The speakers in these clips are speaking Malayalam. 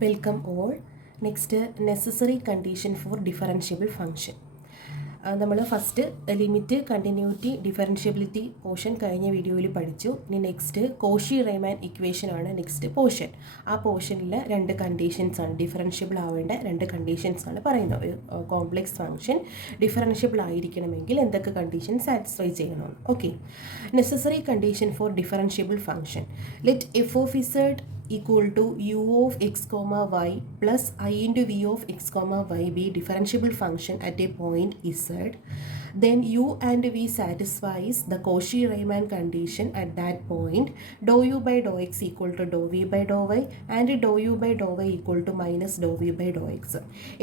Welcome all. Next, necessary condition for differentiable function. നമ്മൾ first limit continuity differentiability portion കഴിഞ്ഞ വീഡിയോയിൽ പഠിച്ചു. ഇനി നെക്സ്റ്റ് കോഷി റീമാൻ ഇക്വേഷൻ ആണ് നെക്സ്റ്റ് പോർഷൻ. ആ പോർഷനിൽ രണ്ട് കണ്ടീഷൻസ് ആണ്, ഡിഫറൻഷ്യബിൾ ആവേണ്ട രണ്ട് കണ്ടീഷൻസ് ആണ് പറയുന്നത്. ഒരു കോംപ്ലെക്സ് ഫംഗ്ഷൻ ഡിഫറൻഷ്യബിൾ ആയിരിക്കണമെങ്കിൽ എന്തൊക്കെ കണ്ടീഷൻ സാറ്റിസ്ഫൈ ചെയ്യണമെന്ന്. Okay, necessary condition for differentiable function. Let F of Z equal to u of x comma y plus I into v of x comma y be differentiable function at a point z, then u and v satisfies the Cauchy Riemann condition at that point. Dou u by dou x equal to dou v by dou y and dou u by dou y equal to minus dou v by dou x.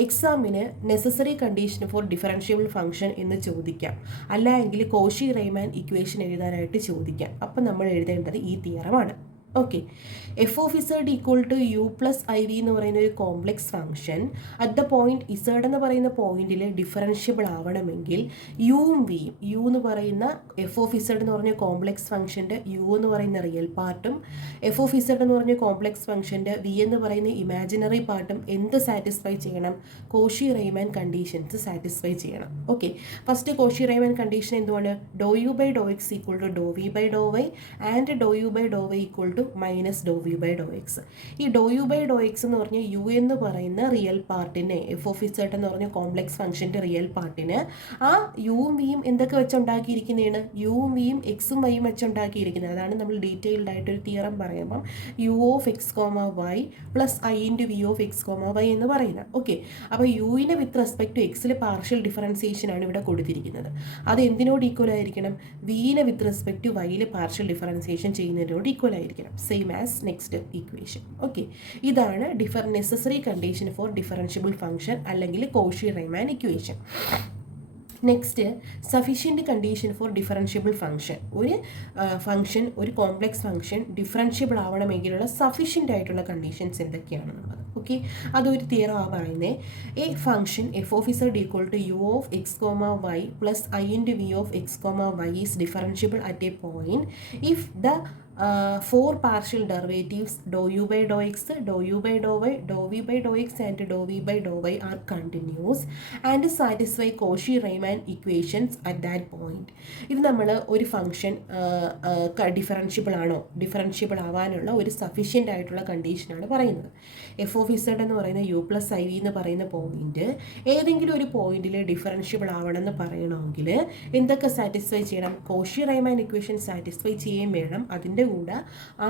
എക്സാമിന് necessary condition for differentiable function എന്ന് ചോദിക്കാം, അല്ലെങ്കിൽ കോഷി റീമാൻ ഇക്വേഷൻ എഴുതാനായിട്ട് ചോദിക്കാം. അപ്പം നമ്മൾ എഴുതേണ്ടത് ഈ തിയറമാണ്. Okay, F of Z equal to U plus I V എന്ന് പറയുന്ന ഒരു complex function at the point Z എന്ന് പറയുന്ന പോയിന്റിൽ ഡിഫറൻഷ്യബിൾ ആവണമെങ്കിൽ യുവും വിയും, യു എന്ന് പറയുന്ന എഫ് ഓഫ് ഇസഡ് എന്ന് പറഞ്ഞ കോംപ്ലെക്സ് ഫംഗ്ഷൻ്റെ യു എന്ന് പറയുന്ന റിയൽ പാർട്ടും എഫ് ഓഫ് ഇസഡ് എന്ന് പറഞ്ഞ കോംപ്ലെക്സ് ഫംഗ്ഷൻ്റെ വി എന്ന് പറയുന്ന ഇമാജിനറി പാർട്ടും എന്ത് സാറ്റിസ്ഫൈ ചെയ്യണം? കോഷി റീമാൻ കണ്ടീഷൻസ് സാറ്റിസ്ഫൈ ചെയ്യണം. Okay, first Cauchy Riemann condition എന്തുകൊണ്ട്? Do U by do X equal to do V by do Y and do U by do Y equal to minus do V by do X. ഈ do U by do X എന്ന് പറഞ്ഞ യു എന്ന് പറയുന്ന റിയൽ പാർട്ടിനെ, എഫ് ഓഫ് ഇസഡ് എന്ന് പറഞ്ഞ കോംപ്ലെക്സ് ഫംഗ്ഷൻ്റെ റിയൽ പാർട്ടിന് ആ യുവും വിയും എന്തൊക്കെ വെച്ചുണ്ടാക്കിയിരിക്കുന്നതാണ്? യുവും വിയും എക്സും വൈയും വെച്ചുണ്ടാക്കിയിരിക്കുന്നത്. അതാണ് നമ്മൾ ഡീറ്റെയിൽഡ് ആയിട്ടൊരു തിയറം പറയുമ്പം U of X comma Y plus I into V of X comma Y എന്ന് പറയുന്നത്. ഓക്കെ, അപ്പോൾ യുവിനെ വിത്ത് റെസ്പെക്ട് ടു എക്സിൽ പാർഷ്യൽ ഡിഫറൻസിയേഷൻ ആണ് ഇവിടെ കൊടുത്തിരിക്കുന്നത്. അത് എന്തിനോട് ഈക്വൽ ആയിരിക്കണം? വിനെ വിത്ത് റെസ്പെക്ട് ടു വൈയിൽ പാർഷ്യൽ ഡിഫറൻസിയേഷൻ ചെയ്യുന്നതിനോട് ഈക്വൽ ആയിരിക്കണം. Same as next equation. Okay, ഇതാണ് necessary condition for differentiable function അല്ലെങ്കിൽ Cauchy Riemann equation. Next, sufficient condition for differentiable function. ഒരു ഫംഗ്ഷൻ, ഒരു കോംപ്ലെക്സ് ഫംഗ്ഷൻ ഡിഫറൻഷ്യബിൾ ആവണമെങ്കിലുള്ള സഫീഷ്യൻ്റ് ആയിട്ടുള്ള കണ്ടീഷൻസ് എന്തൊക്കെയാണെന്നുള്ളത്. ഓക്കെ, അതൊരു തിയറം ആ പറയുന്നത്. A function F of Z equal to u of X comma Y plus I into V of X comma y is differentiable at a point if the four partial derivatives dou u by dou x, dou u by dou y, dou v by dou x and dou v by dou y are continuous and satisfy Cauchy Riemann equations at that point. ഇത് നമ്മൾ ഒരു ഫംഗ്ഷൻ ഡിഫറൻഷ്യബിൾ ആണോ, ഡിഫറൻഷ്യബിൾ ആവാനുള്ള ഒരു സഫീഷ്യൻ്റ് ആയിട്ടുള്ള കണ്ടീഷനാണ് പറയുന്നത്. എഫ് ഓഫ് ഇസഡ് എന്ന് പറയുന്ന യു പ്ലസ് ഐ വി എന്ന് പറയുന്ന പോയിന്റ് ഏതെങ്കിലും ഒരു പോയിന്റിൽ ഡിഫറൻഷ്യബിൾ ആവണമെന്ന് പറയണമെങ്കിൽ എന്തൊക്കെ സാറ്റിസ്ഫൈ ചെയ്യണം? Cauchy Riemann ഇക്വേഷൻ സാറ്റിസ്ഫൈ ചെയ്യുകയും വേണം. അതിൻ്റെ കൂടെ ആ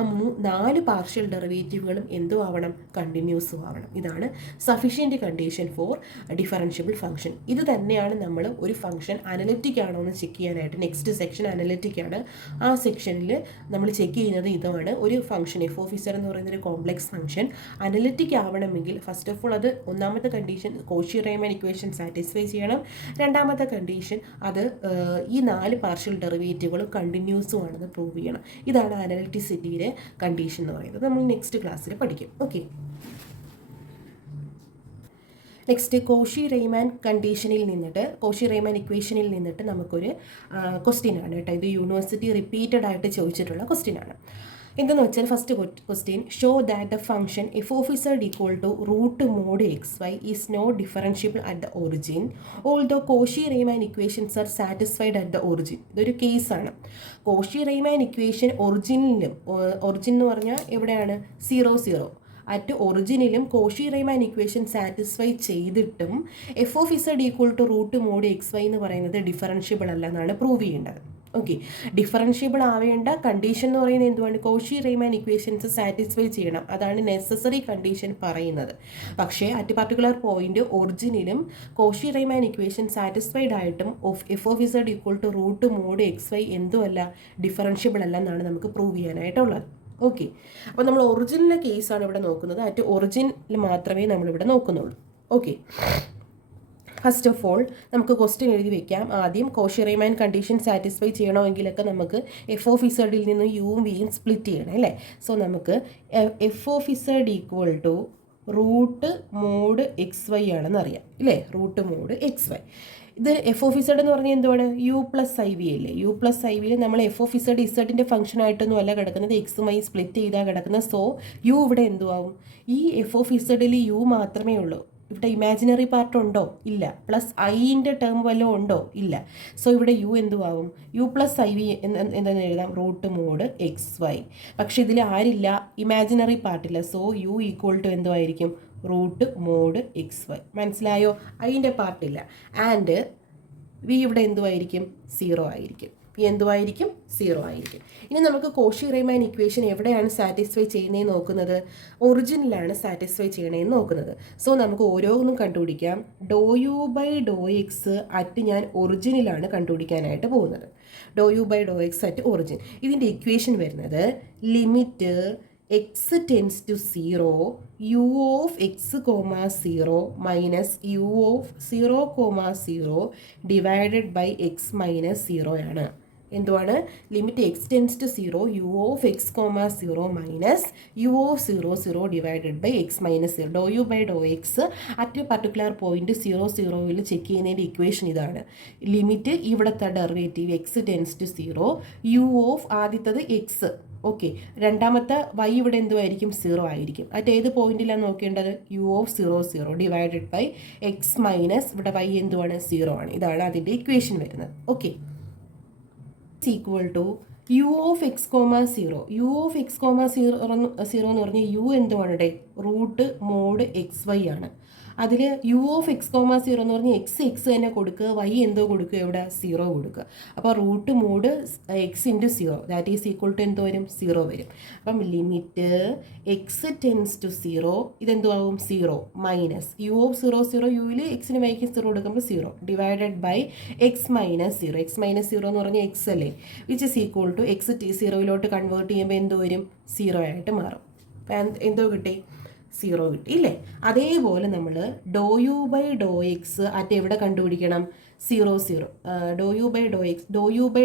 നാല് പാർഷ്യൽ ഡെറിവേറ്റീവുകളും എന്തും ആവണം? കണ്ടിന്യൂസും ആവണം. ഇതാണ് sufficient condition for differentiable function. ഇത് തന്നെയാണ് നമ്മൾ ഒരു ഫംഗ്ഷൻ അനലിറ്റിക് ആണോ എന്ന് ചെക്ക് ചെയ്യാനായിട്ട്, നെക്സ്റ്റ് സെക്ഷൻ അനലിറ്റിക് ആണ്, ആ സെക്ഷനിൽ നമ്മൾ ചെക്ക് ചെയ്യുന്നത് ഇതാണ്. ഒരു ഫംഗ്ഷൻ എഫ് ഓഫ് ഇസഡ് എന്ന് പറയുന്ന ഒരു കോംപ്ലെക്സ് ഫംഗ്ഷൻ അനലിറ്റിക് ആവണമെങ്കിൽ ഫസ്റ്റ് ഓഫ് ഓൾ അത് ഒന്നാമത്തെ condition Cauchy Riemann equation satisfy ചെയ്യണം. രണ്ടാമത്തെ കണ്ടീഷൻ അത് ഈ നാല് പാർഷ്യൽ ഡെറിവേറ്റീവുകളും കണ്ടിന്യൂസും ആണെന്ന് പ്രൂവ് ചെയ്യണം. ഇതാണ് അനലിറ്റിസിറ്റിയുടെ കണ്ടീഷൻ എന്ന് പറയുന്നത്. നമ്മൾ നെക്സ്റ്റ് ക്ലാസ്സിൽ പഠിക്കും. ഓക്കെ, നെക്സ്റ്റ് കോഷി റീമാൻ കണ്ടീഷനിൽ നിന്നിട്ട്, കോഷി റീമാൻ ഇക്വേഷനിൽ നിന്നിട്ട് നമുക്കൊരു ക്വസ്റ്റ്യൻ ആണ് കേട്ടോ. ഇത് യൂണിവേഴ്സിറ്റി റിപ്പീറ്റഡ് ആയിട്ട് ചോദിച്ചിട്ടുള്ള ക്വസ്റ്റ്യൻ ആണ്. എന്തെന്ന് വെച്ചാൽ first question, show that the function F of Z equal to root mod X Y is not differentiable at the origin although Cauchy Riemann equations are satisfied at the origin. ഇതൊരു കേസാണ്. കോഷി റീമാൻ ഇക്വേഷൻ ഒറിജിനിലും, ഒറിജിൻ എന്ന് പറഞ്ഞാൽ എവിടെയാണ്? 0 0 അറ്റ് ഒറിജിനിലും കോഷി റീമാൻ ഇക്വേഷൻ സാറ്റിസ്ഫൈ ചെയ്തിട്ടും F of Z equal to root mod X Y എന്ന് പറയുന്നത് ഡിഫറൻഷ്യബിൾ അല്ല എന്നാണ് പ്രൂവ് ചെയ്യേണ്ടത്. ഓക്കെ, ഡിഫറൻഷ്യബിൾ ആവേണ്ട കണ്ടീഷൻ എന്ന് പറയുന്നത് എന്തുകൊണ്ട്? കോഷി റീമാൻ ഇക്വേഷൻസ് സാറ്റിസ്ഫൈ ചെയ്യണം. അതാണ് നെസസറി കണ്ടീഷൻ പറയുന്നത്. പക്ഷേ അറ്റ് പർട്ടിക്കുലർ പോയിന്റ് ഒറിജിനിലും കോഷി റീമാൻ ഇക്വേഷൻ സാറ്റിസ്ഫൈഡ് ആയിട്ടും F of Z equal to root mod X Y എന്തുമല്ല, ഡിഫറൻഷ്യബിൾ അല്ല എന്നാണ് നമുക്ക് പ്രൂവ് ചെയ്യാനായിട്ടുള്ളത്. ഓക്കെ, അപ്പോൾ നമ്മൾ ഒറിജിനിലെ കേസാണ് ഇവിടെ നോക്കുന്നത്. അറ്റ് ഒറിജിനിൽ മാത്രമേ നമ്മളിവിടെ നോക്കുന്നുള്ളൂ. ഓക്കെ, ഫസ്റ്റ് ഓഫ് ഓൾ നമുക്ക് ക്വസ്റ്റ്യൻ എഴുതി വെക്കാം. ആദ്യം കോഷി റീമാൻ കണ്ടീഷൻ സാറ്റിസ്ഫൈ ചെയ്യണമെങ്കിലൊക്കെ നമുക്ക് എഫ് ഓഫ് ഇസഡിൽ നിന്ന് യുവും വിയും സ്പ്ലിറ്റ് ചെയ്യണം അല്ലേ. സോ നമുക്ക് f of Z equal to root mod X y ആണെന്ന് അറിയാം ഇല്ലേ, റൂട്ട് മോഡ് എക്സ് വൈ. ഇത് എഫ് ഓഫ് ഇസഡ് എന്ന് പറഞ്ഞാൽ എന്തുവാണ് യു പ്ലസ് ഐ വി അല്ലേ. യു പ്ലസ് ഐ വിയിൽ നമ്മൾ എഫ് ഓഫ് ഇസഡ് ഇസഡിൻ്റെ ഫംഗ്ഷനായിട്ടൊന്നും അല്ല കിടക്കുന്നത്, എക്സും വൈ സ്പ്ലിറ്റ് ചെയ്താൽ കിടക്കുന്നത്. സോ യു ഇവിടെ എന്തുവാകും, ഈ എഫ് ഓഫ് ഇസഡിൽ യു മാത്രമേ ഉള്ളൂ. ഇവിടെ ഇമാജിനറി പാർട്ട് ഉണ്ടോ ഇല്ല, പ്ലസ് ഐൻ്റെ ടേം വല്ലതും ഉണ്ടോ ഇല്ല. സോ ഇവിടെ യു എന്തുവാകും, യു പ്ലസ് ഐ വി എന്തെന്ന് എഴുതാം, റൂട്ട് മോഡ് എക്സ് വൈ. പക്ഷെ ഇതിൽ ആരില്ല, ഇമാജിനറി പാർട്ടില്ല. സോ യു ഈക്വൽ ടു എന്തുമായിരിക്കും, റൂട്ട് മോഡ് എക്സ് വൈ. മനസ്സിലായോ, അതിൻ്റെ പാർട്ടില്ല. ആൻഡ് വി ഇവിടെ എന്തുമായിരിക്കും, 0 ആയിരിക്കും. വി എന്തുമായിരിക്കും, 0 ആയിരിക്കും. ഇനി നമുക്ക് കോഷി റീമാൻ ഇക്വേഷൻ എവിടെയാണ് സാറ്റിസ്ഫൈ ചെയ്യുന്നതെന്ന് നോക്കുന്നത്, ഒറിജിനിലാണ് സാറ്റിസ്ഫൈ ചെയ്യണതെന്ന് നോക്കുന്നത്. സോ നമുക്ക് ഓരോന്നും കണ്ടുപിടിക്കാം. Do U by do X at ഞാൻ ഒറിജിനിലാണ് കണ്ടുപിടിക്കാനായിട്ട് പോകുന്നത്. Do U by do X at origin. ഇതിൻ്റെ ഇക്വേഷൻ വരുന്നത് limit x tends to 0 u of x, 0 minus u of 0, 0 divided by x minus 0 ആണ്. എന്തുവാണ്, limit X tends to 0 U of X 0 minus U of 0 divided by X minus 0. Do U by do X at particular point 0 check ചെയ്യുന്നതിൻ്റെ ഇക്വേഷൻ ഇതാണ്. ലിമിറ്റ് ഇവിടുത്തെ derivative X tends to 0 U of ആദ്യത്തത് എക്സ്, ഓക്കെ, രണ്ടാമത്തെ വൈ ഇവിടെ എന്തുമായിരിക്കും, 0 ആയിരിക്കും. അറ്റ് ഏത് പോയിന്റിലാണ് നോക്കേണ്ടത്, U of 0 divided by X minus ഇവിടെ വൈ എന്തുവാണ്, 0 ആണ്. ഇതാണ് അതിൻ്റെ ഇക്വേഷൻ വരുന്നത്. Okay, equal to u of X 0. U of X 0 എന്ന് പറഞ്ഞാൽ യു എന്തുവാണ്, റൂട്ട് മോഡ് എക്സ് വൈ ആണ്. അതിൽ യു ഓഫ് എക്സ് 0 എന്ന് പറഞ്ഞാൽ എക്സ് തന്നെ കൊടുക്കുക, വൈ എന്തോ കൊടുക്കുക, ഇവിടെ 0 കൊടുക്കുക. അപ്പോൾ root mod x into 0 that is equal to എന്തോ വരും, 0 വരും. അപ്പം ലിമിറ്റ് എക്സ് ടെൻസ് ടു 0 ഇതെന്തുവാകും, 0 മൈനസ് യു ഓഫ് 0 യുവിൽ എക്സിന് വൈക്ക് 0 കൊടുക്കുമ്പോൾ 0 divided by X minus 0. X minus 0 എന്ന് പറഞ്ഞാൽ എക്സ് അല്ലേ, which is equal to x 0 convert ചെയ്യുമ്പോൾ എന്തോ വരും, 0 ആയിട്ട് മാറും. അപ്പം എന്തോ കിട്ടി, 0 കിട്ടി ഇല്ലേ. അതേപോലെ നമ്മൾ do U by do X at എവിടെ കണ്ടുപിടിക്കണം, 0 do U by do X, do U by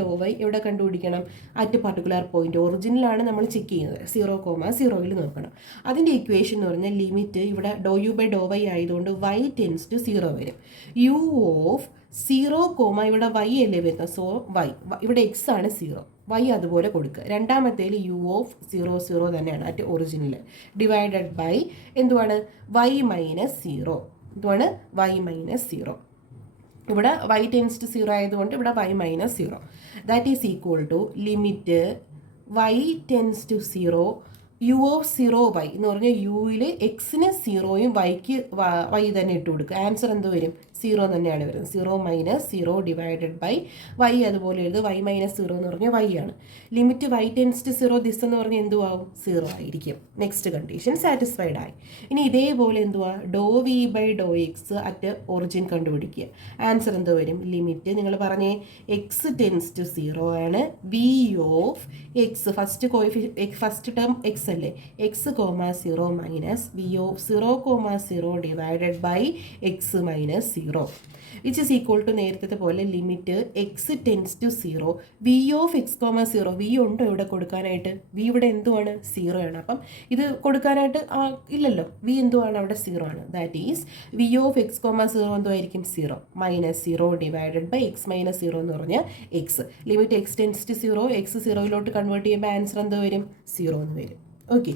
do Y എവിടെ കണ്ടുപിടിക്കണം, അറ്റ് പർട്ടിക്കുലർ പോയിന്റ് ഒറിജിനിലാണ് നമ്മൾ ചെക്ക് ചെയ്യുന്നത്, 0, 0 നോക്കണം. അതിൻ്റെ ഇക്വേഷൻ എന്ന് പറഞ്ഞാൽ ലിമിറ്റ് ഇവിടെ ഡോ യു ബൈ ഡോ വൈ ആയതുകൊണ്ട് വൈ ടെൻസ് ടു 0 വരും. യു ഓഫ് 0, ഇവിടെ വൈ അല്ലേ വരുന്നത്, സോ വൈ ഇവിടെ എക്സ് ആണ് 0, വൈ അതുപോലെ കൊടുക്കുക. രണ്ടാമത്തേൽ യു ഓഫ് 0 തന്നെയാണ് അറ്റ് ഒറിജിനിൽ ഡിവൈഡഡ് ബൈ എന്തുവാണ്, വൈ മൈനസ് 0. എന്തുവാണ്, വൈ മൈനസ് 0. ഇവിടെ വൈ ടെൻസ് ടു 0 ആയതുകൊണ്ട് ഇവിടെ y minus 0 that is equal to limit y tends to 0 U of 0 y എന്ന് പറഞ്ഞാൽ യുവിൽ എക്സിന് 0യും വൈക്ക് വൈ തന്നെ ഇട്ട് കൊടുക്കുക. ആൻസർ എന്ത് വരും, 0 തന്നെയാണ് വരുന്നത്. 0 മൈനസ് 0 ഡിവൈഡഡ് ബൈ വൈ അതുപോലെ എഴുതുക, വൈ മൈനസ് 0 എന്ന് പറഞ്ഞാൽ വൈ ആണ്. Limit y tends to 0 this എന്ന് പറഞ്ഞാൽ എന്തുവാകും, 0 ആയിരിക്കും. നെക്സ്റ്റ് കണ്ടീഷൻ സാറ്റിസ്ഫൈഡ് ആയി. ഇനി ഇതേപോലെ എന്തുവാ, do V by do X at origin കണ്ടുപിടിക്കുക. ആൻസർ എന്ത് വരും, ലിമിറ്റ് നിങ്ങൾ പറഞ്ഞേ എക്സ് ടെൻസ് ടു 0 ആണ്, V of X first term X അല്ലേ, X 0 minus V of 0, divided by X minus 0 which is equal to നേരത്തെ പോലെ limit X tends to 0 V of X 0. V ഉണ്ടോ ഇവിടെ കൊടുക്കാനായിട്ട്, വി ഇവിടെ എന്തുവാണ്, 0 ആണ്. അപ്പം ഇത് കൊടുക്കാനായിട്ട് ഇല്ലല്ലോ, വി എന്തുവാണ് അവിടെ, 0 ആണ്. That is v of X 0 എന്തുമായിരിക്കും, 0 minus 0 divided by X minus 0 എന്ന് പറഞ്ഞാൽ x. Limit X tends to 0 x 0 convert ചെയ്യുമ്പോൾ ആൻസർ എന്ത് വരും, 0 എന്ന് വരും. Okay,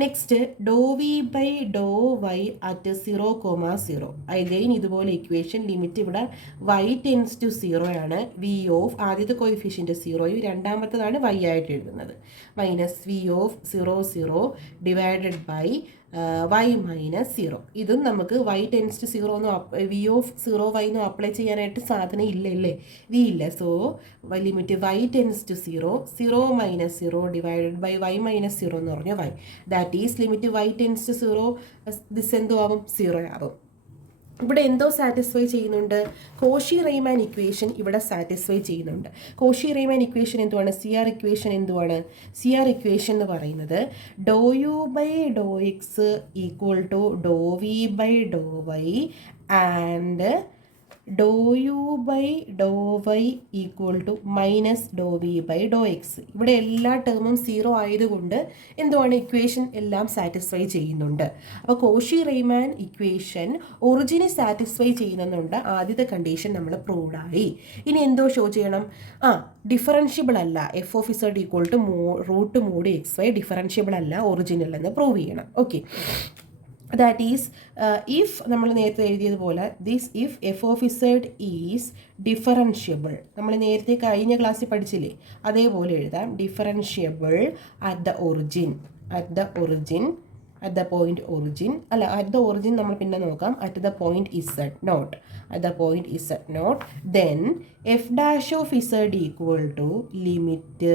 next do V by do y at 0, again ഇതുപോലെ ഇക്വേഷൻ. ലിമിറ്റ് ഇവിടെ വൈ ടെൻസ് ടു 0 ആണ്, വി ഓഫ് ആദ്യത്തെ കോയിഫിഷ്യൻ്റ് 0യും രണ്ടാമത്തതാണ് വൈ ആയിട്ട് എഴുതുന്നത്, minus V of 0, divided by y minus 0. ഇതും നമുക്ക് വൈ ടെൻസ് ടു 0 ഒന്നും വി ഓഫ് 0 വൈ ഒന്നും അപ്ലൈ ചെയ്യാനായിട്ട് സാധനം ഇല്ലല്ലേ, വി ഇല്ല. So limit y tends to 0 minus 0 divided by y minus 0 എന്ന് പറഞ്ഞാൽ y. That is limit y tends to 0 this എന്തോ ആവും, 0 ആവും. ഇവിടെ എന്തോ സാറ്റിസ്ഫൈ ചെയ്യുന്നുണ്ട്, കോഷി റീമാൻ ഇക്വേഷൻ ഇവിടെ സാറ്റിസ്ഫൈ ചെയ്യുന്നുണ്ട്. കോഷി റീമാൻ ഇക്വേഷൻ എന്തുവാണ്, CR ഇക്വേഷൻ എന്തുവാണ്, CR ഇക്വേഷൻ എന്ന് പറയുന്നത് do U by do X equal to do V by do Y and do U by do Y equal to minus do V by do X. ഇവിടെ എല്ലാ ടേമും 0 ആയതുകൊണ്ട് എന്തുവാണ് ഇക്വേഷൻ എല്ലാം സാറ്റിസ്ഫൈ ചെയ്യുന്നുണ്ട്. അപ്പോൾ കോഷി റീമാൻ ഇക്വേഷൻ ഒറിജിനെ സാറ്റിസ്ഫൈ ചെയ്യുന്നുണ്ട്. ആദ്യത്തെ കണ്ടീഷൻ നമ്മൾ പ്രൂവ്ഡ് ആയി. ഇനി എന്തോ ഷോ ചെയ്യണം? ഡിഫറൻഷ്യബിൾ അല്ല, F of Z equal to root mod X Y differentiable അല്ല, ഒറിജിനൽ എന്ന് പ്രൂവ് ചെയ്യണം. ഓക്കെ, ദാറ്റ് ഈസ് ഇഫ് നമ്മൾ നേരത്തെ എഴുതിയതുപോലെ this if F of Z is differentiable, നമ്മൾ നേരത്തെ കഴിഞ്ഞ ക്ലാസ്സിൽ പഠിച്ചില്ലേ, അതേപോലെ എഴുതാം. Differentiable at the origin, at the origin, at the point origin അല്ല, അറ്റ് ദ ഒറിജിൻ നമ്മൾ പിന്നെ നോക്കാം. At the point Z nought, at the point Z nought, then F dash of Z equal to limit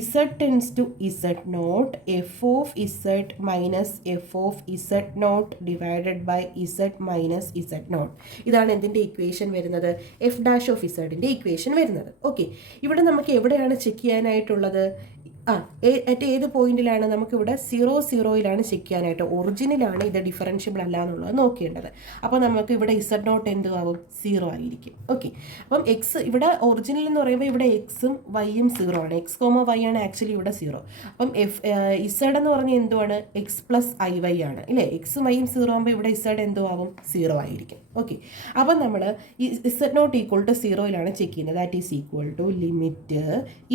Z tends to z naught f of z minus F of z naught divided by z minus z naught. ഇതാണ് എന്തിൻ്റെ ഇക്വേഷൻ വരുന്നത്? എഫ് ഡാഷ് ഓഫ് ഇസഡിൻ്റെ ഇക്വേഷൻ വരുന്നത്. ഓക്കെ, ഇവിടെ നമുക്ക് എവിടെയാണ് ചെക്ക് ചെയ്യാനായിട്ടുള്ളത്? അറ്റ് ഏത് പോയിന്റിലാണ്? നമുക്കിവിടെ 0 ചെക്ക് ചെയ്യാനായിട്ട്. ഒറിജിനലാണ് ഇത് ഡിഫറൻഷ്യബിൾ അല്ല എന്നുള്ളത് നോക്കേണ്ടത്. അപ്പോൾ നമുക്ക് ഇവിടെ ഇസഡ് നോട്ട് എന്ത് ആവും? 0 ആയിരിക്കും. ഓക്കെ, അപ്പം എക്സ് ഇവിടെ ഒറിജിനൽ എന്ന് പറയുമ്പോൾ ഇവിടെ എക്സും വൈയും 0 ആണ്. എക്സ് കോമ വൈ ആണ് ആക്ച്വലി ഇവിടെ 0. അപ്പം ഇസഡ് എന്ന് പറഞ്ഞാൽ എന്തുവാണ്? എക്സ് പ്ലസ് ഐ വൈ ആണ് ഇല്ലേ? എക്സും വൈയും 0 ആകുമ്പോൾ ഇവിടെ ഇസഡ് എന്തോ ആവും? 0 ആയിരിക്കും. ഓക്കെ, അപ്പം നമ്മൾ ഈ Z nought equal to 0 check ചെയ്യുന്നത്. That is equal to limit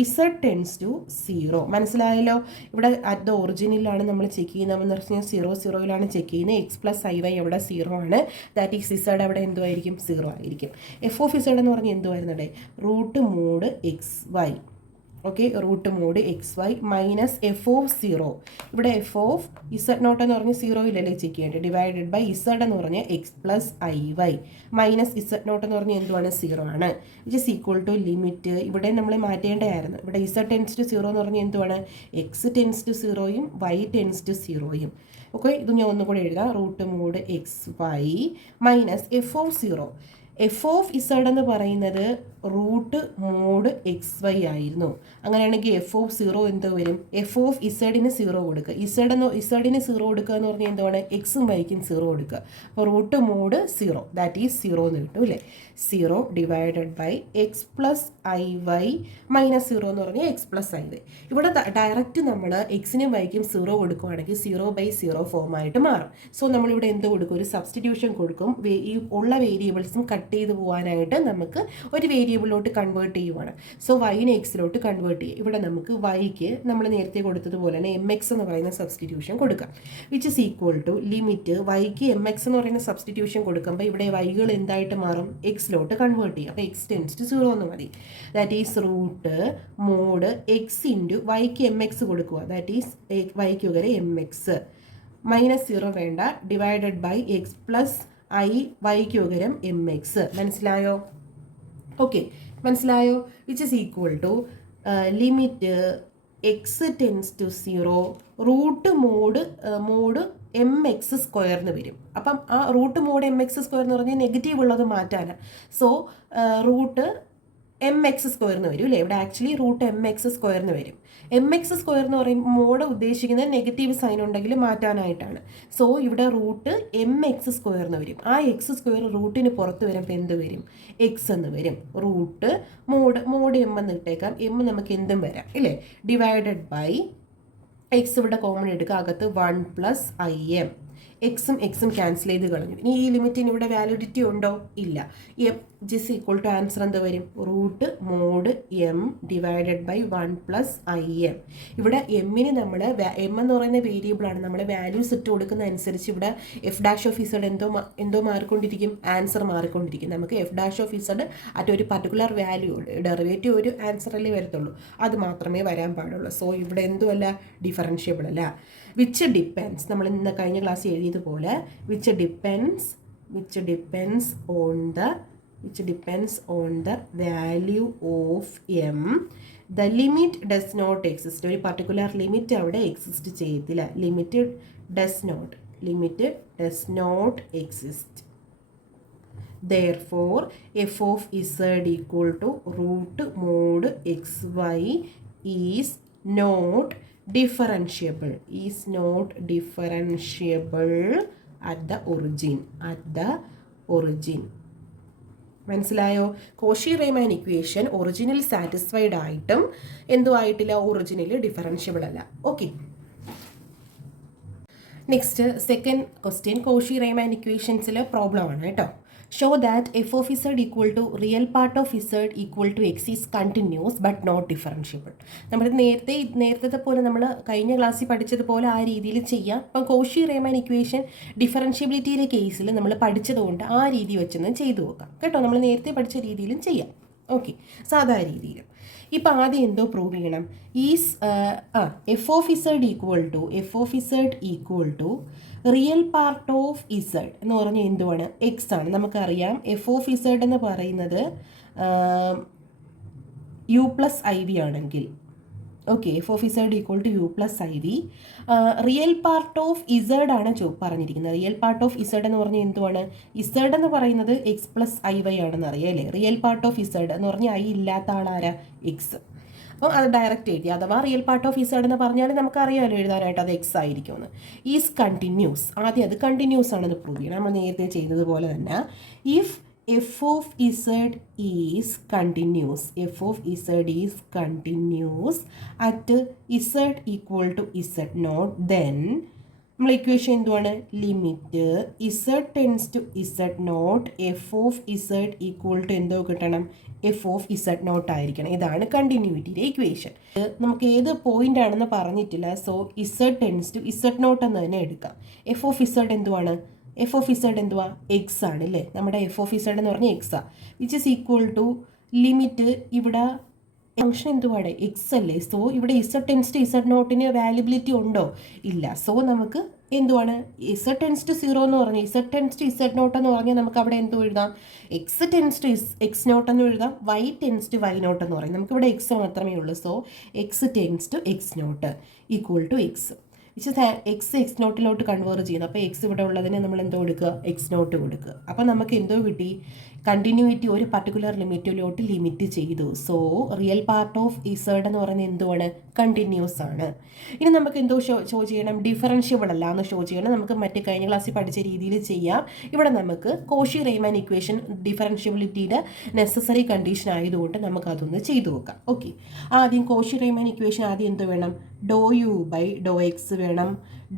Z tends to 0. മനസ്സിലായല്ലോ? ഇവിടെ അറ്റ് ദ ഒറിജിനിലാണ് നമ്മൾ ചെക്ക് ചെയ്യുന്നതെന്ന് പറഞ്ഞാൽ 0 ചെക്ക് ചെയ്യുന്നത്. എക്സ് പ്ലസ് ഐ വൈ അവിടെ 0 ആണ്. ദാറ്റ് ഈസ് ഇസഡ് അവിടെ എന്തുമായിരിക്കും? 0 ആയിരിക്കും. എഫ് ഓഫ് ഇസഡ് എന്ന് പറഞ്ഞാൽ എന്തുവായിരുന്നേ? Root mod X Y. Okay, root mod X Y minus F of 0. ഇവിടെ എഫ് ഓഫ് ഇസഡ് നോട്ട് എന്ന് പറഞ്ഞാൽ 0 ചെക്ക് ചെയ്യേണ്ടത്. ഡിവൈഡഡ് ബൈ ഇസഡ് എന്ന് പറഞ്ഞാൽ x plus i y minus z not എന്ന് പറഞ്ഞാൽ എന്തുവാണ്? 0 ആണ്. Which is equal to limit, ഇവിടെ നമ്മൾ മാറ്റേണ്ടതായിരുന്നു. ഇവിടെ ഇസഡ് ടെൻസ് ടു 0 എന്ന് പറഞ്ഞാൽ എന്തുവാണ്? എക്സ് ടെൻസ് ടു 0യും വൈ ടെൻസ് ടു 0യും. ഓക്കെ, ഇത് ഞാൻ ഒന്നുകൂടെ എഴുതാം. Root mod X Y minus F of 0. F of Z എന്ന് പറയുന്നത് റൂട്ട് മോഡ് എക്സ് വൈ ആയിരുന്നു. അങ്ങനെയാണെങ്കിൽ എഫ് ഓഫ് 0 എന്തോ വരും? എഫ് ഓഫ് ഇസഡിന് 0 കൊടുക്കുക. ഇസഡിന് 0 കൊടുക്കുക എന്ന് പറഞ്ഞാൽ എന്താണ്? എക്സും വൈക്കും 0 കൊടുക്കുക. അപ്പോൾ റൂട്ട് മോഡ് 0 ദാറ്റ് ഈസ് 0 എന്ന് കിട്ടും അല്ലേ? 0 divided by x plus i y minus 0 എന്ന് പറഞ്ഞാൽ എക്സ് പ്ലസ് ഐ വൈ. ഇവിടെ ഡയറക്റ്റ് നമ്മൾ എക്സിനും വൈക്കും 0 കൊടുക്കുകയാണെങ്കിൽ 0/0 ഫോമായിട്ട് മാറും. സോ നമ്മളിവിടെ എന്ത് കൊടുക്കും? ഒരു സബ്സ്റ്റിറ്റ്യൂഷൻ കൊടുക്കും. ഈ ഉള്ള വേരിയബിൾസും കട്ട് ചെയ്ത് പോകാനായിട്ട് നമുക്ക് ഒരു വേരിയബിളിലോട്ട് കൺവേർട്ട് ചെയ്യുവാണ്. സോ വൈനെ എക്സിലോട്ട് കൺവേർട്ട് ചെയ്യും. ഇവിടെ നമുക്ക് വൈക്ക് നമ്മൾ നേരത്തെ കൊടുത്തതുപോലെ തന്നെ എം എക്സ് എന്ന് പറയുന്ന സബ്സ്റ്റിറ്റ്യൂഷൻ കൊടുക്കാം. Which is equal to limit വൈക്ക് എം എക്സ് എന്ന് പറയുന്ന സബ്സ്റ്റിറ്റ്യൂഷൻ കൊടുക്കുമ്പോൾ ഇവിടെ വൈകൾ എന്തായിട്ട് മാറും? എക്സിലോട്ട് കൺവേർട്ട് ചെയ്യും. അപ്പോൾ എക്സ് ടെൻസ് ടു 0 എന്ന് മതി. That is root mod x into വൈക്ക് എം എക്സ് കൊടുക്കുക. ദാറ്റ് ഈസ് വൈക്ക് വരെ എം എക്സ് മൈനസ് 0 വേണ്ട, divided by x plus i വൈക്ക് പകരം എം എക്സ്. മനസ്സിലായോ? ഓക്കെ, മനസ്സിലായോ? Which is equal to limit X tends to 0 root mod m x സ്ക്വയറിന് വരും. അപ്പം ആ root mod m x square എന്ന് പറഞ്ഞാൽ നെഗറ്റീവ് ഉള്ളത് മാറ്റാനാണ്. സോ റൂട്ട് എം എക്സ് സ്ക്വയറിന് വരും അല്ലേ? ഇവിടെ ആക്ച്വലി റൂട്ട് എം എക്സ് സ്ക്വയറിന് വരും. എം എക്സ് സ്ക്വയർ എന്ന് പറയുമ്പോൾ മോഡ് ഉദ്ദേശിക്കുന്നത് നെഗറ്റീവ് സൈൻ ഉണ്ടെങ്കിൽ മാറ്റാനായിട്ടാണ്. സോ ഇവിടെ റൂട്ട് എം എക്സ് സ്ക്വയറിന് വരും. ആ എക്സ് സ്ക്വയർ റൂട്ടിന് പുറത്ത് വരുമ്പോൾ എന്ത് വരും? എക്സ് എന്ന് വരും. റൂട്ട് മോഡ് എം എന്ന് ഇട്ടേക്കാം. എം നമുക്ക് എന്തും വരാം ഇല്ലേ? ഡിവൈഡഡ് ബൈ എക്സ് ഇവിടെ കോമൺ എടുക്കുക. അകത്ത് 1 പ്ലസ് ഐ എം. എക്സും ക്യാൻസൽ ചെയ്ത് കളഞ്ഞു. ഇനി ഈ ലിമിറ്റിന് ഇവിടെ വാലിഡിറ്റി ഉണ്ടോ? ഇല്ല. M Jis equal to answer എന്താ വരും? Root mod m divided by 1 plus i m. ഇവിടെ എമ്മിന് നമ്മൾ എം എന്ന് പറയുന്ന വേരിയബിളാണ്. നമ്മൾ വാല്യൂസ് ഇട്ട് കൊടുക്കുന്ന അനുസരിച്ച് ഇവിടെ എഫ് ഡാഷ് ഓഫ് ഇസഡ് എന്തോ മാറിക്കൊണ്ടിരിക്കും? ആൻസർ മാറിക്കൊണ്ടിരിക്കും. നമുക്ക് F dash of Z at ഒരു പർട്ടിക്കുലർ വാല്യൂ ഡെറിവേറ്റീവ് ഒരു ആൻസറല്ലേ വരത്തുള്ളൂ, അത് മാത്രമേ വരാൻ പാടുള്ളൂ. സോ ഇവിടെ എന്തുമല്ല? ഡിഫറൻഷ്യബിൾ അല്ല. വിച്ച് ഡിപ്പെൻസ്, നമ്മൾ ഇന്ന് കഴിഞ്ഞ ക്ലാസ് എഴുതിയതുപോലെ which depends on the value of M. The limit does not exist. ഒരു പർട്ടിക്കുലർ ലിമിറ്റ് അവിടെ എക്സിസ്റ്റ് ചെയ്യത്തില്ല. Limit does not exist. Therefore, f of z equal to root mod xy is not differentiable at the origin. മനസ്സിലായോ? Cauchy Riemann equation original satisfied ആയിട്ടും എന്തോ ആയിട്ടില്ല, ഒറിജിനൽ ഡിഫറൻഷ്യബിൾ അല്ല. Okay, next second question Cauchy Riemann ഇക്വേഷൻസിലെ പ്രോബ്ലം ആണ് കേട്ടോ. Show that f of Z equal to real part of Z equal to x is continuous but not differentiable. നമ്മൾ നേരത്തെ പോലെ നമ്മൾ കഴിഞ്ഞ ക്ലാസ്സിൽ പഠിച്ചതുപോലെ ആ രീതിയിൽ ചെയ്യാം. ഇപ്പം കോഷി റീമാൻ ഇക്വേഷൻ ഡിഫറൻഷ്യബിലിറ്റിയിലെ കേസിൽ നമ്മൾ പഠിച്ചതുകൊണ്ട് ആ രീതി വെച്ചൊന്ന് ചെയ്തു നോക്കാം കേട്ടോ. നമ്മൾ നേരത്തെ പഠിച്ച രീതിയിലും ചെയ്യാം. ഓക്കെ, സാധാ രീതിയിലും. ഇപ്പം ആദ്യം എന്തോ പ്രൂവ് ചെയ്യണം. Is f of Z equal to real part of Z എന്ന് പറഞ്ഞാൽ എന്തുവാണ്? എക്സ് ആണ്. നമുക്കറിയാം എഫ് ഓഫ് ഇസഡ് എന്ന് പറയുന്നത് യു പ്ലസ് ഐ വി ആണെങ്കിൽ, okay, F of Z equal to U plus I v. Real part of z ആണ് പറഞ്ഞിരിക്കുന്നത്. റിയൽ പാർട്ട് ഓഫ് ഇസഡ് എന്ന് പറഞ്ഞാൽ എന്തുവാണ്? ഇസഡ് എന്ന് പറയുന്നത് എക്സ് പ്ലസ് ഐ വൈ ആണെന്ന് അറിയാം അല്ലേ? റിയൽ പാർട്ട് ഓഫ് ഇസഡ് എന്ന് പറഞ്ഞാൽ ഐ ഇല്ലാത്ത ആളാരാ? എക്സ്. അപ്പോൾ അത് ഡയറക്റ്റ് എഴുതി. അഥവാ റിയൽ പാർട്ട് ഓഫ് ഇസഡ് എന്ന് പറഞ്ഞാൽ നമുക്കറിയാമല്ലോ എഴുതാനായിട്ട് അത് എക്സ് ആയിരിക്കുമെന്ന്. ഈസ് കണ്ടിന്യൂസ്, ആദ്യം അത് കണ്ടിന്യൂസ് ആണെന്ന് പ്രൂവ് ചെയ്യണം. നമ്മൾ നേരത്തെ ചെയ്തതുപോലെ തന്നെ if f of z is continuous at z equal to z naught, then നമ്മൾ ഇക്വേഷൻ എന്തുവാണ്? Limit z tends to z naught f of z equal to എന്തോ കിട്ടണം? f of z naught ആയിരിക്കണം. ഇതാണ് കണ്ടിന്യൂറ്റിയുടെ ഇക്വേഷൻ. നമുക്ക് ഏത് പോയിന്റ് ആണെന്ന് പറഞ്ഞിട്ടില്ല. So z tends to z naught എന്ന് തന്നെ എടുക്കാം. f of z എന്തുവാണ്? എഫ് ഓഫ് ഇസഡ് എന്തുവാ? എക്സ് ആണ് അല്ലേ? നമ്മുടെ എഫ് ഓഫ് ഇസഡ് എന്ന് പറഞ്ഞാൽ എക്സാ, which is equal to limit. ഇവിടെ ഫംഗ്ഷൻ എന്തുവാടെ? എക്സ് അല്ലേ? സോ ഇവിടെ ഇസഡ് ടെൻസ് ടു ഇസഡ് നോട്ടിന് വാല്യബിലിറ്റി ഉണ്ടോ? ഇല്ല. സോ നമുക്ക് എന്തുവാണ്? ഇസഡ് ടെൻസ് ടു സീറോ എന്ന് പറഞ്ഞാൽ z tends to z not എന്ന് പറഞ്ഞാൽ നമുക്ക് അവിടെ എന്തോ എഴുതാം? X tends to x not എന്ന് എഴുതാം, y tends to y not എന്ന് പറയും. നമുക്കിവിടെ എക്സ് മാത്രമേ ഉള്ളൂ. So x tends to x not equal to x, which x നോട്ടിലോട്ട് കൺവേർട്ട് ചെയ്യുന്നു. അപ്പോൾ എക്സ് ഇവിടെ ഉള്ളതിന് നമ്മൾ എന്തോ കൊടുക്കുക? എക്സ് നോട്ട് കൊടുക്കുക. അപ്പോൾ നമുക്ക് എന്തോ കിട്ടി? കണ്ടിന്യൂറ്റി ഒരു പർട്ടിക്കുലർ ലിമിറ്റിലോട്ട് ലിമിറ്റ് ചെയ്തു. So real part of Z എന്ന് പറയുന്നത് എന്തുവാണ്? കണ്ടിന്യൂസ് ആണ്. ഇനി നമുക്ക് എന്തോ ഷോ ചെയ്യണം? ഡിഫറൻഷ്യബിൾ അല്ല എന്ന് ഷോ ചെയ്യണം. നമുക്ക് മറ്റേ കഴിഞ്ഞ ക്ലാസ്സിൽ പഠിച്ച രീതിയിൽ ചെയ്യാം. ഇവിടെ നമുക്ക് കോഷി റീമാൻ ഇക്വേഷൻ ഡിഫറൻഷ്യബിലിറ്റിയുടെ നെസസറി കണ്ടീഷൻ ആയതുകൊണ്ട് നമുക്ക് അതൊന്ന് ചെയ്തു നോക്കാം. ഓക്കെ, ആദ്യം കോഷി റീമാൻ ഇക്വേഷൻ ആദ്യം എന്ത് വേണം? ഡോ യു ബൈ ഡോ എക്സ് വേണം,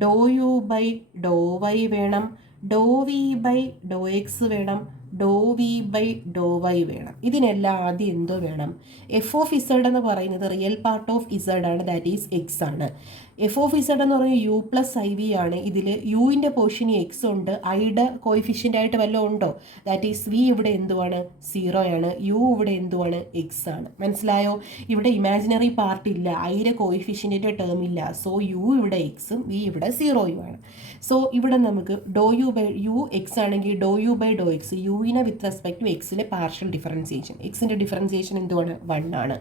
ഡോ യു ബൈ ഡോ വൈ വേണം, ഡോ വി ബൈ ഡോ എക്സ് വേണം, ഡോ വി ബൈ ഡോ വൈ വേണം. ഇതിനെല്ലാം ആദ്യം എന്തോ വേണം? എഫ് ഓഫ് ഇസഡ് എന്ന് പറയുന്നത് റിയൽ പാർട്ട് ഓഫ് ഇസഡ് ആണ്, ദാറ്റ് ഈസ് എക്സ് ആണ്. എഫ് ഓഫ് ഇസഡ് എന്ന് പറയുന്നത് യു പ്ലസ് ഐ വി ആണ്. ഇതിൽ യുവിൻ്റെ പോർഷന് എക്സ് ഉണ്ട്, ഐയുടെ കോയിഫിഷ്യൻ്റ് ആയിട്ട് വല്ലതും ഉണ്ടോ? ദാറ്റ് ഈസ് വി ഇവിടെ എന്തുവാണ്? സീറോ ആണ്. യു ഇവിടെ എന്തുവാണ്? എക്സ് ആണ്. മനസ്സിലായോ? ഇവിടെ ഇമാജിനറി പാർട്ട് ഇല്ല, ഐയുടെ കോയിഫിഷ്യൻ്റെ ടേം ഇല്ല. സോ യു ഇവിടെ എക്സും വി ഇവിടെ സീറോയും ആണ്. സോ ഇവിടെ നമുക്ക് do U by u x ആണെങ്കിൽ do U by do x, യുവിനെ വിത്ത് റെസ്പെക്ട് ടു എക്സിലെ പാർഷ്യൽ ഡിഫറൻസിയേഷൻ, എക്സിൻ്റെ ഡിഫറൻസിയേഷൻ എന്തുവാണ്? 1 ആണ്.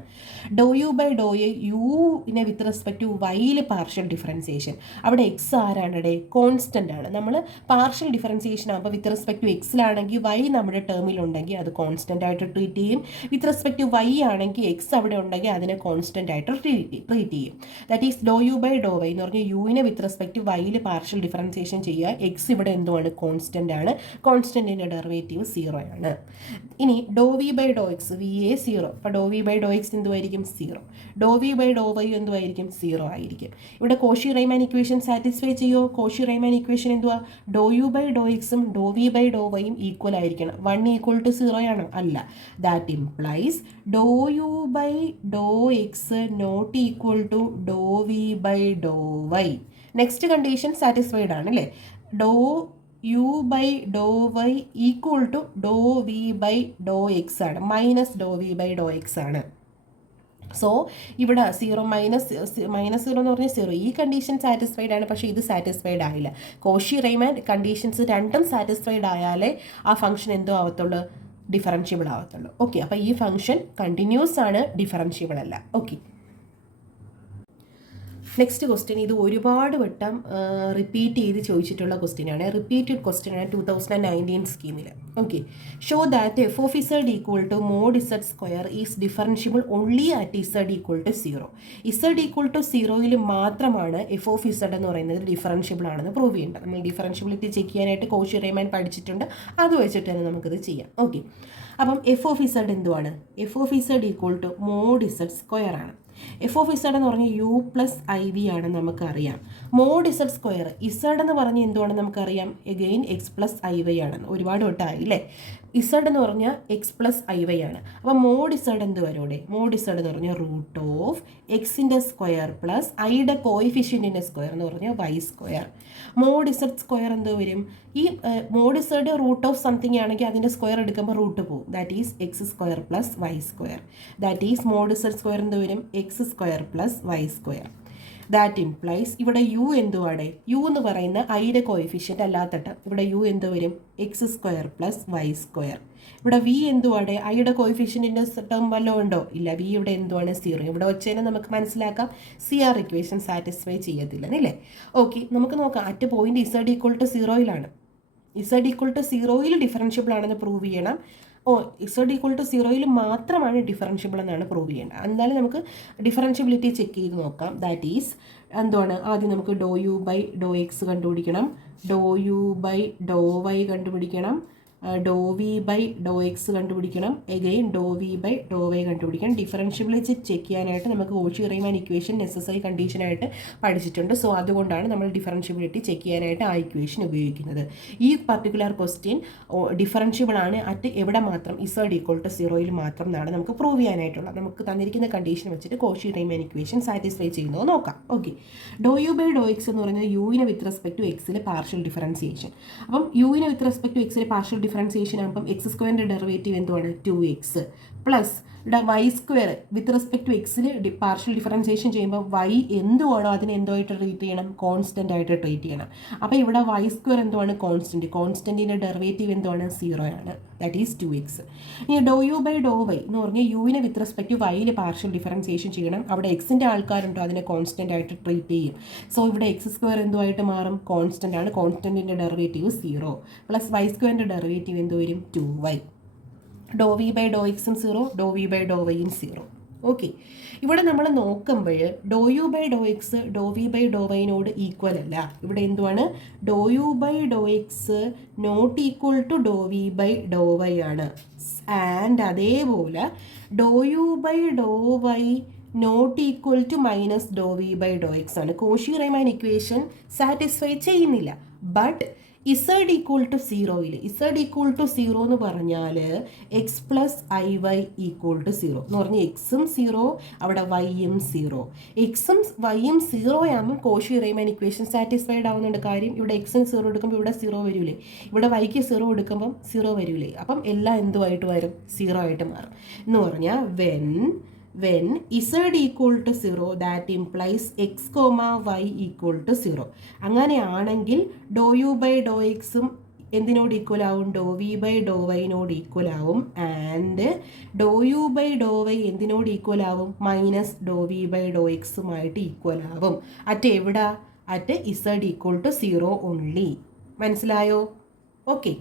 Do U by do a, യുവിനെ വിത്ത് റെസ്പെക്ട് ടു വൈയിൽ പാർഷ്യൽ ഡിഫറൻസിയേഷൻ, അവിടെ എക്സ് ആരാണ്? കോൺസ്റ്റൻ്റ് ആണ്. നമ്മൾ പാർഷ്യൽ ഡിഫറൻസിയേഷൻ ആകുമ്പോൾ വിത്ത് റെസ്പെക്ട് ടു എക്സിലാണെങ്കിൽ വൈ നമ്മുടെ ടേമിലുണ്ടെങ്കിൽ അത് കോൺസ്റ്റൻ്റ് ആയിട്ട് ട്രീറ്റ് ചെയ്യും. വിത്ത് റെസ്പെക്ട് ടു വൈ ആണെങ്കിൽ എക്സ് അവിടെ ഉണ്ടെങ്കിൽ അതിനെ കോൺസ്റ്റൻ്റ് ആയിട്ട് ട്രീറ്റ് ചെയ്യും. That is do U by do y എന്ന് പറഞ്ഞാൽ യുവിനെ വിത്ത് റെസ്പെക്ട് ടു വൈയിൽ പാർഷ്യൽ ഡിഫറൻസിയേഷൻ ചെയ്യുക. എക്സ് ഇവിടെ എന്തുവാണ്? കോൺസ്റ്റൻ്റ് ആണ്. കോൺസ്റ്റൻറ്റിൻ്റെ ഡെറിവേറ്റീവ് 0 ആണ്. ഇനി do V by do x, v a 0. അപ്പോൾ do V by do x എന്തുമായിരിക്കും? 0. Do V by do y എന്തുമായിരിക്കും? 0 ആയിരിക്കും. ഇവിടെ കോഷി റീമാൻ ഇക്വേഷൻ സാറ്റിസ്ഫൈ ചെയ്യുമോ? കോഷി റീമാൻ ഇക്വേഷൻ എന്തുവാ? ഡോ യു ബൈ ഡോ എക്സും ഡോ വി ബൈ ഡോ വൈയും ഈക്വൽ ആയിരിക്കണം. 1 ഈക്വൽ ടു 0 ആണോ? അല്ല. That implies do U by do x not equal to do V by do y. Next condition satisfied ആണ് അല്ലേ? Do U by do Y equal to do V by do x ആണ്, minus do V by do x ആണ്. സോ ഇവിടെ 0 മൈനസ് 0 എന്ന് പറഞ്ഞാൽ 0. ഈ കണ്ടീഷൻ സാറ്റിസ്ഫൈഡ് ആണ്, പക്ഷേ ഇത് സാറ്റിസ്ഫൈഡ് ആയില്ല. കോഷി റീമാൻ കണ്ടീഷൻസ് രണ്ടും സാറ്റിസ്ഫൈഡ് ആയാലേ ആ ഫംഗ്ഷൻ എന്തോ ആവത്തുള്ളൂ? ഡിഫറൻഷ്യബിൾ ആവത്തുള്ളൂ. ഓക്കെ, അപ്പോൾ ഈ ഫംഗ്ഷൻ കണ്ടിന്യൂസ് ആണ്, ഡിഫറൻഷ്യബിൾ അല്ല. ഓക്കെ, നെക്സ്റ്റ് ക്വസ്റ്റ്യൻ ഇത് ഒരുപാട് വട്ടം റിപ്പീറ്റ് ചെയ്ത് ചോദിച്ചിട്ടുള്ള ക്വസ്റ്റ്യനാണ്. റിപ്പീറ്റഡ് ക്വസ്റ്റ്യനാണ് 2019 സ്കീമിൽ. Okay, show that f of Z equal to mod z square is differentiable only at z equal to 0. Z equal to 0യിൽ മാത്രമാണ് എഫ് ഓഫ് ഇസഡ് എന്ന് പറയുന്നത് ഡിഫറൻഷ്യബിൾ ആണെന്ന് പ്രൂവ് ചെയ്യേണ്ടത്. നമ്മൾ ഡിഫറൻഷ്യബിലിറ്റി ചെക്ക് ചെയ്യാനായിട്ട് കോഷി റീമാൻ പഠിച്ചിട്ടുണ്ട്. അത് വെച്ചിട്ട് തന്നെ നമുക്കത് ചെയ്യാം. ഓക്കെ, അപ്പം എഫ് ഓഫ് ഇസഡ് എന്തുവാണ്? F of Z equal to mod z square ആണ്. എഫ് ഓഫ് ഇസഡ് എന്ന് പറഞ്ഞാൽ യു പ്ലസ് ഐ വി ആണ് നമുക്കറിയാം. മോഡ് ഇസഡ് സ്ക്വയർ ഇസഡ് എന്ന് പറഞ്ഞാൽ എന്തുവാണെന്ന് നമുക്കറിയാം. Again x plus i y ആണെന്ന് ഒരുപാട് വട്ടമായി അല്ലേ. ഇസഡ് എന്ന് പറഞ്ഞാൽ എക്സ് പ്ലസ് ഐ വൈ ആണ്. അപ്പോൾ മോഡ് ഇസഡ് എന്ത് വരും ഇവിടെ? മോഡ് ഇസഡ് എന്ന് പറഞ്ഞാൽ റൂട്ട് ഓഫ് എക്സിൻ്റെ സ്ക്വയർ പ്ലസ് ഐയുടെ കോയിഫിഷ്യൻറ്റിൻ്റെ സ്ക്വയർ എന്ന് പറഞ്ഞാൽ y square. Mod z square എന്ത് വരും? ഈ mod z root of something ആണെങ്കിൽ അതിൻ്റെ സ്ക്വയർ എടുക്കുമ്പോൾ റൂട്ട് പോകും. That is x square plus y square. That is mod z square എന്ത് വരും? X square plus y square. That implies ഇവിടെ യു എന്തുവാണ്? യു എന്ന് പറയുന്ന ഐയുടെ കോയിഫിഷ്യൻ്റ് അല്ലാത്തട്ട് ഇവിടെ യു എന്ത് വരും? X square plus y square. ഇവിടെ വി എന്തുവാണ്? ഐയുടെ കോയിഫിഷ്യൻറ്റിൻ്റെ ടേം വല്ലതും ഉണ്ടോ? ഇല്ല. വി ഇവിടെ എന്തുവാണ്? 0. ഇവിടെ വെച്ച് തന്നെ നമുക്ക് മനസ്സിലാക്കാം CR ഇക്വേഷൻ സാറ്റിസ്ഫൈ ചെയ്യത്തില്ലെന്നല്ലേ. ഓക്കെ, നമുക്ക് നോക്കാം. At point z equal to 0യിലാണ്. ഇസഡ് ഈക്വൽ ടു 0യിൽ ഡിഫറൻഷ്യബിൾ ആണെന്ന് പ്രൂവ് ചെയ്യണം. ഇസഡ് ഈക്വൽ ടു 0യിൽ മാത്രമാണ് ഡിഫറൻഷ്യബിൾ എന്നാണ് പ്രൂവ് ചെയ്യേണ്ടത്. എന്തായാലും നമുക്ക് ഡിഫറൻഷ്യബിലിറ്റി ചെക്ക് ചെയ്ത് നോക്കാം. ദാറ്റ് ഈസ് എന്തുവാണ്? ആദ്യം നമുക്ക് do U by do x കണ്ടുപിടിക്കണം, do U by do y കണ്ടുപിടിക്കണം, do V by do x കണ്ടുപിടിക്കണം, again do V by do y കണ്ടുപിടിക്കണം. ഡിഫറൻഷ്യബിലിറ്റി ചെക്ക് ചെയ്യാനായിട്ട് നമുക്ക് കോഷി റീമാൻ ഇക്വേഷൻ നെസസറി കണ്ടീഷനായിട്ട് പഠിച്ചിട്ടുണ്ട്. സോ അതുകൊണ്ടാണ് നമ്മൾ ഡിഫറൻഷ്യബിലിറ്റി ചെക്ക് ചെയ്യാനായിട്ട് ആ ഇക്വേഷൻ ഉപയോഗിക്കുന്നത്. ഈ പർട്ടിക്കുലർ ക്വസ്റ്റ്യൻ ഡിഫറൻഷ്യബിൾ ആണ് അറ്റ് എവിടെ മാത്രം? ഇസഡ് ഈക്വൽ ടു 0യിൽ മാത്രം എന്നാണ് നമുക്ക് പ്രൂവ് ചെയ്യാനായിട്ടുള്ളത്. നമുക്ക് തന്നിരിക്കുന്ന കണ്ടീഷൻ വെച്ചിട്ട് കോഷി റീമാൻ ഇക്വേഷൻ സാറ്റിസ്ഫൈ ചെയ്യുന്നത് നോക്കാം. Okay, do U by do X എന്ന് പറയുന്നത് യുവിനെ വിത്ത് റെസ്പെക്ട് ടു എക്സിലെ പാർഷ്യൽ ഡിഫറൻസിയേഷൻ. അപ്പം യുവിനെ വിത്ത് റെസ്പെക്ട് ടു എക്സിലെ പാർഷ്യൽ ഡിഫറൻസിയേഷൻ ആകുമ്പം എക്സ് സ്ക്വയറിൻ്റെ ഡെറിവേറ്റീവ് എന്തുവാണ്? 2x plus y square with respect to എക്സിൽ പാർഷ്യൽ ഡിഫറൻസിയേഷൻ ചെയ്യുമ്പോൾ വൈ എന്തുവാണോ അതിനെ എന്തുമായിട്ട് ട്രീറ്റ് ചെയ്യണം? കോൺസ്റ്റൻ്റ് ആയിട്ട് ട്രീറ്റ് ചെയ്യണം. അപ്പോൾ ഇവിടെ വൈ സ്ക്വയർ എന്തുവാണ്? കോൺസ്റ്റൻറ്റ്. കോൺസ്റ്റൻറ്റിൻ്റെ ഡെറിവേറ്റീവ് എന്തുവാണ്? 0 ആണ്. That is 2x. ഇനി do U by do y എന്ന് പറഞ്ഞാൽ യുവിനെ വിത്ത് റെസ്പെക്ട് ടു വൈയിൽ പാർഷ്യൽ ഡിഫറൻസിയേഷൻ ചെയ്യണം. അവിടെ എക്സിൻ്റെ ആൾക്കാരുണ്ടോ അതിനെ കോൺസ്റ്റൻ്റ് ആയിട്ട് ട്രീറ്റ് ചെയ്യും. സോ ഇവിടെ എക്സ് സ്ക്വയർ എന്തുമായിട്ട് മാറും? കോൺസ്റ്റൻ്റ് ആണ്. കോൺസ്റ്റൻറ്റിൻ്റെ ഡെറിവേറ്റീവ് 0 പ്ലസ് വൈ സ്ക്വയറിൻ്റെ ഡെറിവേറ്റീവ് എന്ത് വരും? 2y. Do V by do എക്സും 0, ഡോ വി ബൈ ഡോ വൈയും 0. ഓക്കെ, ഇവിടെ നമ്മൾ നോക്കുമ്പോൾ do U by do X do V by do വൈനോട് ഈക്വൽ അല്ല. ഇവിടെ എന്തുവാണ്? Do U by do x not equal to do V by do y ആണ്. ആൻഡ് അതേപോലെ do U by do y not equal to minus do V by do x ആണ്. കോഷി റീമാൻ ഇക്വേഷൻ സാറ്റിസ്ഫൈ ചെയ്യുന്നില്ല. ബട്ട് ഇസഡ് ഈക്വൽ ടു 0യിൽ ഇസഡ് ഈക്വൽ ടു 0 എന്ന് പറഞ്ഞാൽ x plus i y equal to 0 എന്ന് പറഞ്ഞാൽ എക്സും 0 അവിടെ വൈയും 0. എക്സും വൈയും 0 ആകുമ്പോൾ കോഷി റീമാൻ ഇക്വേഷൻ സാറ്റിസ്ഫൈഡ് ആവുന്നുണ്ട്. കാര്യം ഇവിടെ എക്സിന് 0 എടുക്കുമ്പോൾ ഇവിടെ 0 വരൂലേ, ഇവിടെ വൈക്ക് 0 എടുക്കുമ്പം 0 വരൂലേ. അപ്പം എല്ലാം എന്തുമായിട്ട് വരും? 0 ആയിട്ട് മാറും. എന്ന് പറഞ്ഞാൽ when z equal to 0 that implies x, y equal to 0. അങ്ങനെയാണെങ്കിൽ ഡോ യു ബൈ ഡോ എക്സും എന്തിനോട് ഈക്വൽ ആവും? ഡോ വി ബൈ ഡോ വൈനോട് ഈക്വൽ ആവും. And do U by do y എന്തിനോട് ഈക്വൽ ആവും? Minus do V by do എക്സുമായിട്ട് ഈക്വൽ ആവും. അറ്റ് എവിടെ? At z equal to 0 only. മനസ്സിലായോ? ഓക്കെ.